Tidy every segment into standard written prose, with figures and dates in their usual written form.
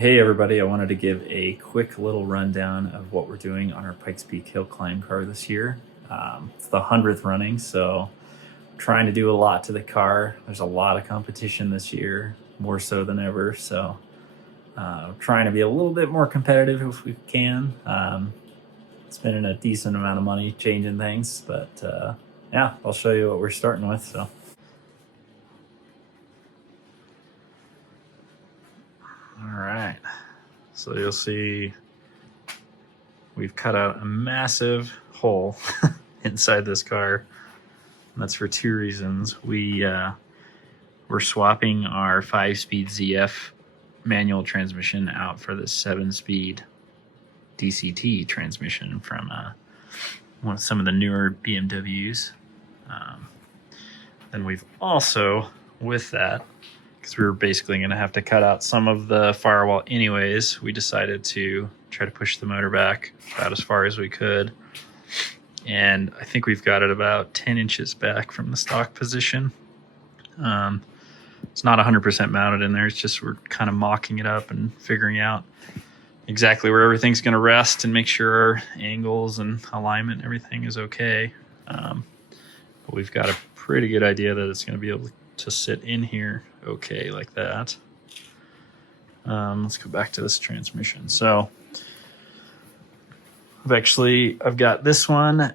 Hey everybody, I wanted to give a quick little rundown of what we're doing on our Pikes Peak Hill Climb car this year. It's the 100th running, so I'm trying to do a lot to the car. There's a lot of competition this year, more so than ever, so trying to be a little bit more competitive if we can. Spending a decent amount of money changing things, but yeah, I'll show you what we're starting with. So. All right, so you'll see we've cut out a massive hole inside this car. And that's for two reasons. We're swapping our 5-speed ZF manual transmission out for the 7-speed DCT transmission from some of the newer BMWs. Then we've also, with that, because we were basically going to have to cut out some of the firewall anyways, we decided to try to push the motor back about as far as we could. And I think we've got it about 10 inches back from the stock position. It's not 100% mounted in there. It's just we're kind of mocking it up and figuring out exactly where everything's going to rest and make sure our angles and alignment and everything is okay. But we've got a pretty good idea that it's going to be able to sit in here okay like that. Let's go back to this transmission. So I've got this one,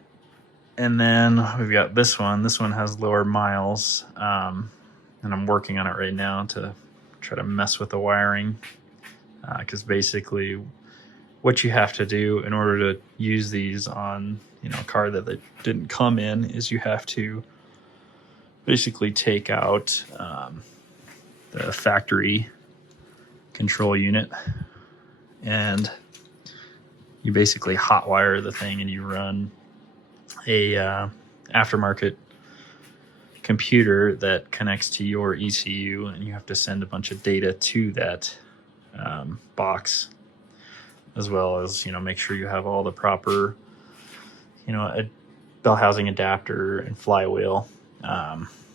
and then we've got this one. This one has lower miles, and I'm working on it right now to try to mess with the wiring, because basically what you have to do in order to use these on a car that they didn't come in is you have to basically take out the factory control unit, and you basically hotwire the thing, and you run a aftermarket computer that connects to your ECU, and you have to send a bunch of data to that box, as well as make sure you have all the proper a bell housing adapter and flywheel.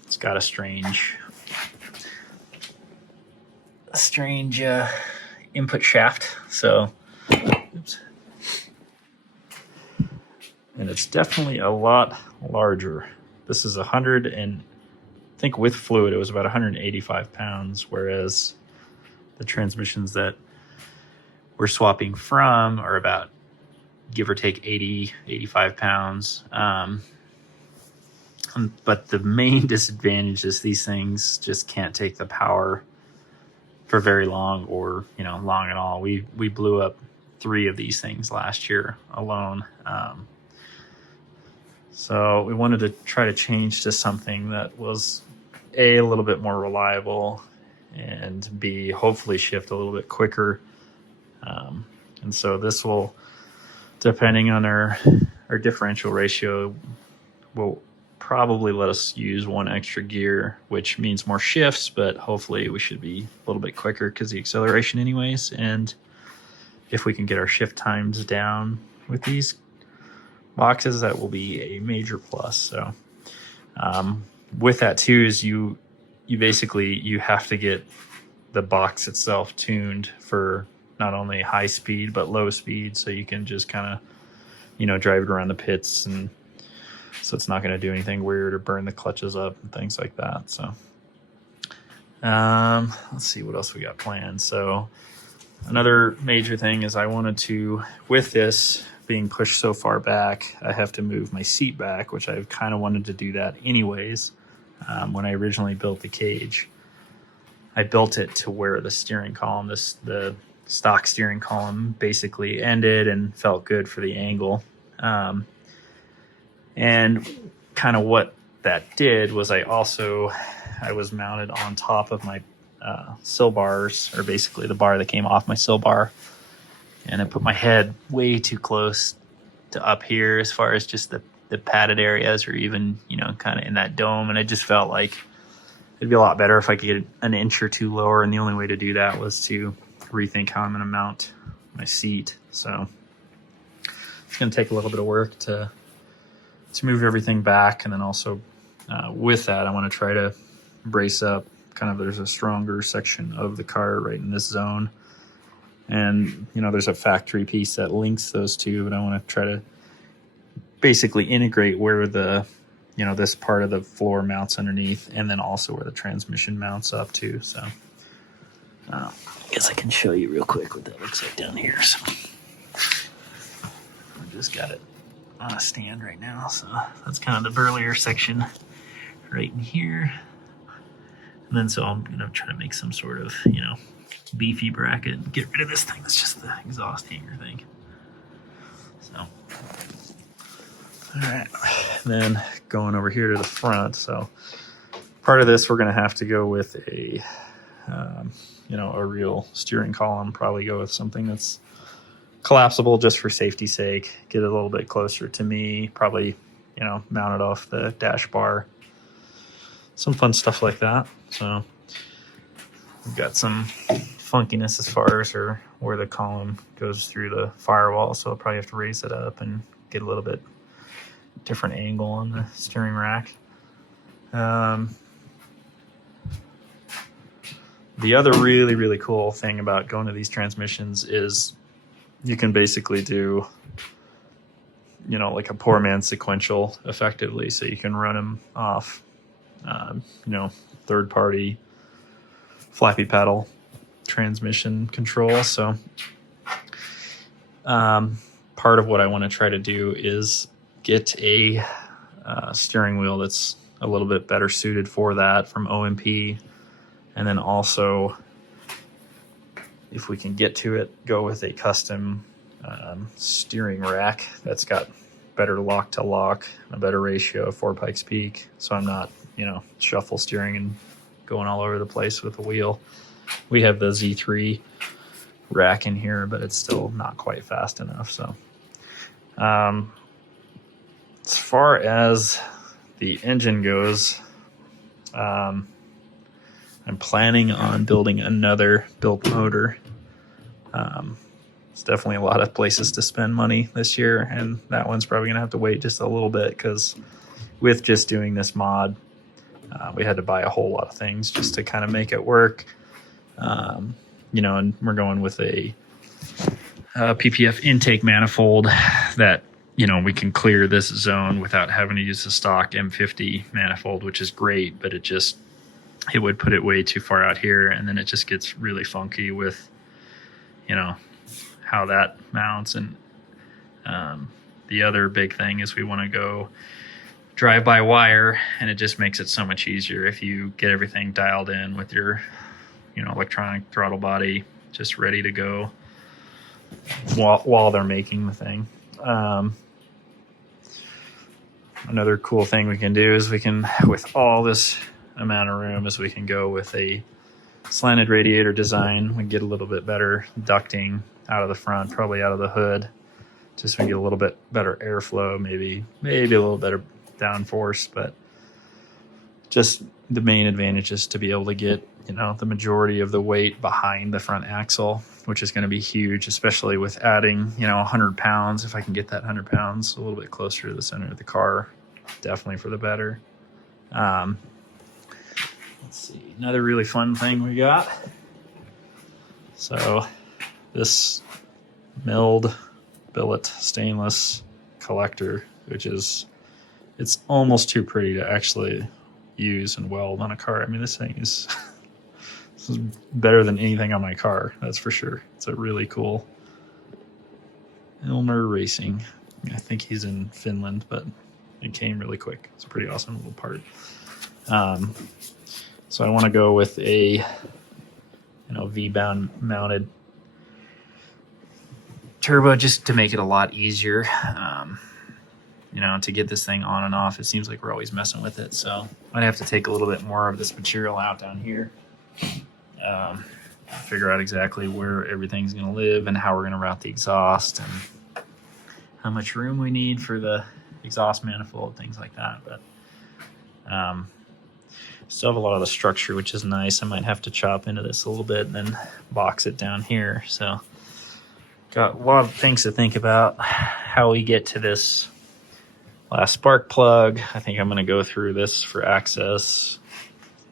It's got a strange input shaft, so oops. And it's definitely a lot larger. This is 100, and I think with fluid it was about 185 pounds, whereas the transmissions that we're swapping from are about, give or take, 85 pounds. But the main disadvantage is these things just can't take the power for very long, or long at all. We blew up 3 of these things last year alone. So we wanted to try to change to something that was a little bit more reliable, and B, hopefully shift a little bit quicker. And so this will, depending on our differential ratio, will probably let us use 1 extra gear, which means more shifts, but hopefully we should be a little bit quicker because the acceleration anyways. And if we can get our shift times down with these boxes, that will be a major plus. So with that too is you have to get the box itself tuned for not only high speed but low speed, so you can just kind of drive it around the pits, and so it's not going to do anything weird or burn the clutches up and things like that. So let's see what else we got planned. So another major thing is I wanted to, with this being pushed so far back, I have to move my seat back, which I've kind of wanted to do that anyways. When I originally built the cage, I built it to where the steering column, the stock steering column, basically ended and felt good for the angle. And kind of what that did was I was mounted on top of my sill bars, or basically the bar that came off my sill bar, and I put my head way too close to up here as far as just the padded areas, or even kind of in that dome. And I just felt like it'd be a lot better if I could get an inch or two lower, and the only way to do that was to rethink how I'm going to mount my seat. So it's going to take a little bit of work to move everything back. And then also with that, I want to try to brace up there's a stronger section of the car right in this zone And, you know, there's a factory piece that links those two, but I want to try to basically integrate where the, you know, this part of the floor mounts underneath, and then also where the transmission mounts up too. So I guess I can show you real quick what that looks like down here. So I just got it on a stand right now. So that's kind of the burlier section right in here. And then so I'm going to try to make some sort of, you know, beefy bracket and get rid of this thing. That's just the exhaust hanger thing. So, all right. And then going over here to the front. So part of this, we're going to have to go with a, you know, a real steering column, probably go with something that's collapsible just for safety's sake, get it a little bit closer to me, probably, you know, mount it off the dash bar, some fun stuff like that. So we've got some funkiness as far as where the column goes through the firewall, so I'll probably have to raise it up and get a little bit different angle on the steering rack. The other really, really cool thing about going to these transmissions is you can basically do, you know, like a poor man sequential effectively. So you can run them off, you know, third party flappy paddle transmission control. So part of what I want to try to do is get a steering wheel that's a little bit better suited for that from OMP. And then also, if we can get to it, go with a custom steering rack that's got better lock to lock, a better ratio for Pikes Peak. So I'm not, you know, shuffle steering and going all over the place with the wheel. We have the Z3 rack in here, but it's still not quite fast enough. So as far as the engine goes, I'm planning on building another built motor. It's definitely a lot of places to spend money this year, and that one's probably gonna have to wait just a little bit, because with just doing this mod, we had to buy a whole lot of things just to kind of make it work. You know, and we're going with a PPF intake manifold that, you know, we can clear this zone without having to use the stock M50 manifold, which is great, but it would put it way too far out here, and then it just gets really funky with, you know, how that mounts. And the other big thing is we want to go drive-by wire, and it just makes it so much easier if you get everything dialed in with your, you know, electronic throttle body just ready to go while they're making the thing. Another cool thing we can do is we can, with all this amount of room, is we can go with a slanted radiator design. We get a little bit better ducting out of the front, probably out of the hood, just so we get a little bit better airflow, maybe a little better downforce. But just the main advantage is to be able to get, you know, the majority of the weight behind the front axle, which is going to be huge, especially with adding, you know, 100 pounds. If I can get that 100 pounds a little bit closer to the center of the car, definitely for the better. Let's see, another really fun thing we got. So this milled billet stainless collector, which is, it's almost too pretty to actually use and weld on a car. I mean, this thing is, this is better than anything on my car, that's for sure. It's a really cool Ilmer Racing. I think he's in Finland, but it came really quick. It's a pretty awesome little part. So I want to go with a, you know, V-bound mounted turbo just to make it a lot easier. You know, to get this thing on and off. It seems like we're always messing with it, so I'd have to take a little bit more of this material out down here. Figure out exactly where everything's going to live and how we're going to route the exhaust and how much room we need for the exhaust manifold, things like that. But still have a lot of the structure, which is nice. I might have to chop into this a little bit and then box it down here. So got a lot of things to think about how we get to this last spark plug. I think I'm going to go through this for access,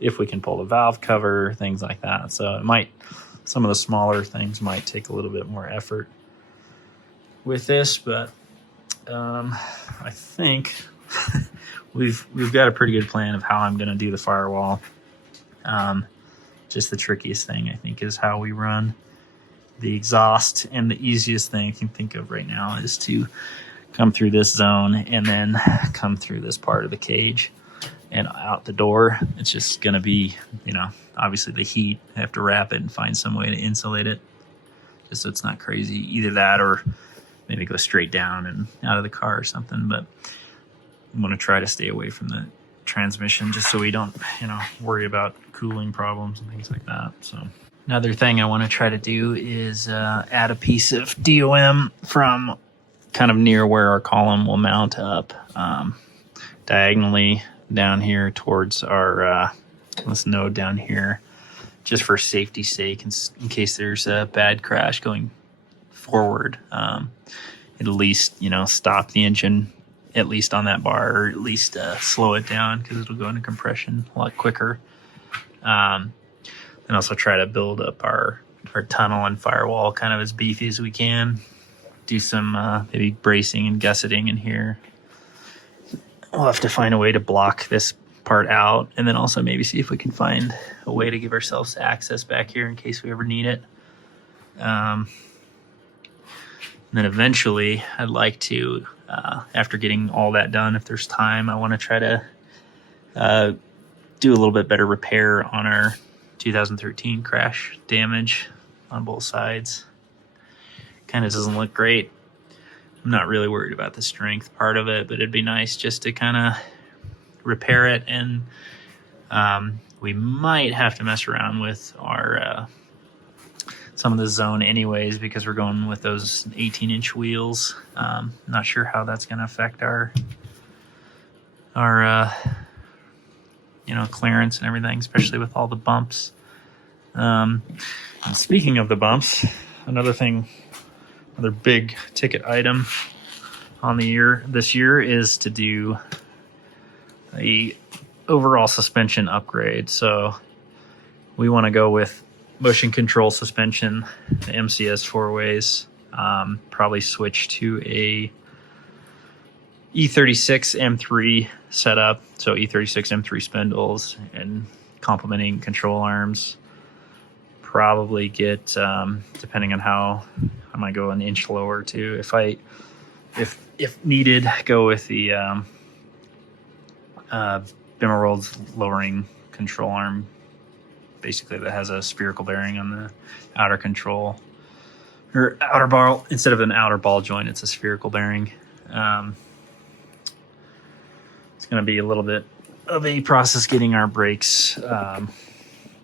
if we can pull the valve cover, things like that. So it might Some of the smaller things might take a little bit more effort with this, but I think we've got a pretty good plan of how I'm going to do the firewall. Just the trickiest thing, I think, is how we run the exhaust, and the easiest thing I can think of right now is to come through this zone and then come through this part of the cage and out the door. It's just going to be, obviously the heat. I have to wrap it and find some way to insulate it just so it's not crazy. Either that or maybe go straight down and out of the car or something. But I'm going to try to stay away from the transmission just so we don't, worry about cooling problems and things like that. So another thing I want to try to do is add a piece of DOM from kind of near where our column will mount up, diagonally down here towards our this node down here, just for safety's sake, in case there's a bad crash going forward. At least stop the engine at least on that bar, or at least slow it down, because it'll go into compression a lot quicker. And also try to build up our tunnel and firewall kind of as beefy as we can. Do some maybe bracing and gusseting in here. We'll have to find a way to block this part out, and then also maybe see if we can find a way to give ourselves access back here in case we ever need it. And then eventually I'd like to, after getting all that done, if there's time, I want to try to do a little bit better repair on our 2013 crash damage on both sides. Kind of doesn't look great. I'm not really worried about the strength part of it, but it'd be nice just to kind of repair it. And we might have to mess around with our some of the zone anyways, because we're going with those 18-inch wheels. Not sure how that's going to affect our clearance and everything, especially with all the bumps. And speaking of the bumps, another big ticket item on this year is to do a overall suspension upgrade. So we want to go with motion control suspension, the MCS 4-ways, probably switch to a E36 M3 setup. So E36 M3 spindles and complementing control arms. Probably get, depending on how I might go an inch lower too. If needed, go with the Bimmerworld's lowering control arm. Basically, that has a spherical bearing on the outer control, or outer ball. Instead of an outer ball joint, it's a spherical bearing. It's going to be a little bit of a process getting our brakes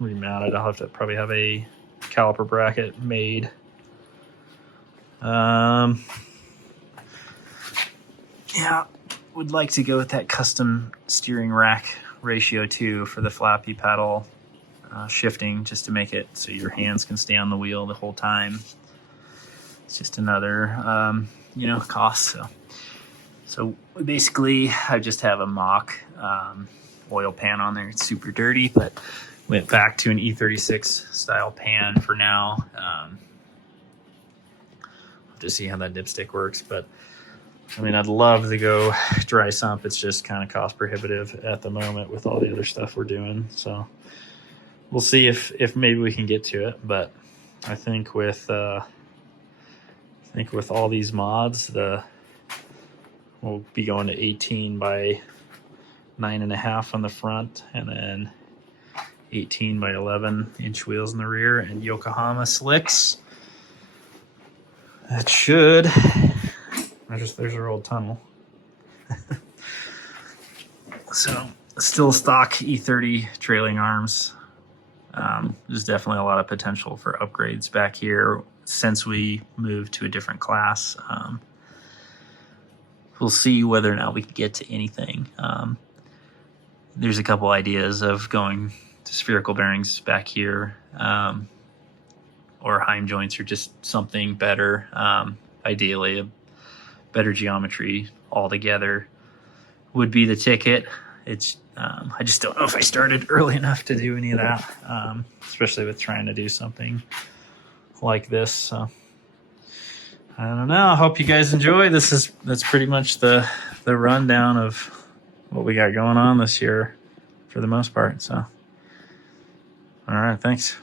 remounted. I'll have to probably have a caliper bracket made. Yeah, would like to go with that custom steering rack ratio too for the flappy paddle shifting, just to make it so your hands can stay on the wheel the whole time. It's just another cost. So basically I just have a mock oil pan on there. It's super dirty, but went back to an E36 style pan for now. Have to see how that dipstick works, but I mean, I'd love to go dry sump. It's just kind of cost prohibitive at the moment with all the other stuff we're doing. So we'll see if maybe we can get to it. But I think with all these mods, we'll be going to 18 by 9.5 on the front, and then 18 by 11-inch wheels in the rear, and Yokohama slicks. That should. There's our old tunnel. So still stock E30 trailing arms. There's definitely a lot of potential for upgrades back here since we moved to a different class. We'll see whether or not we can get to anything. There's a couple ideas of going to spherical bearings back here, or Heim joints, or just something better. Ideally, a better geometry altogether would be the ticket. It's I just don't know if I started early enough to do any of that, especially with trying to do something like this. So I don't know. I hope you guys enjoy. That's pretty much the rundown of what we got going on this year for the most part. So all right, thanks.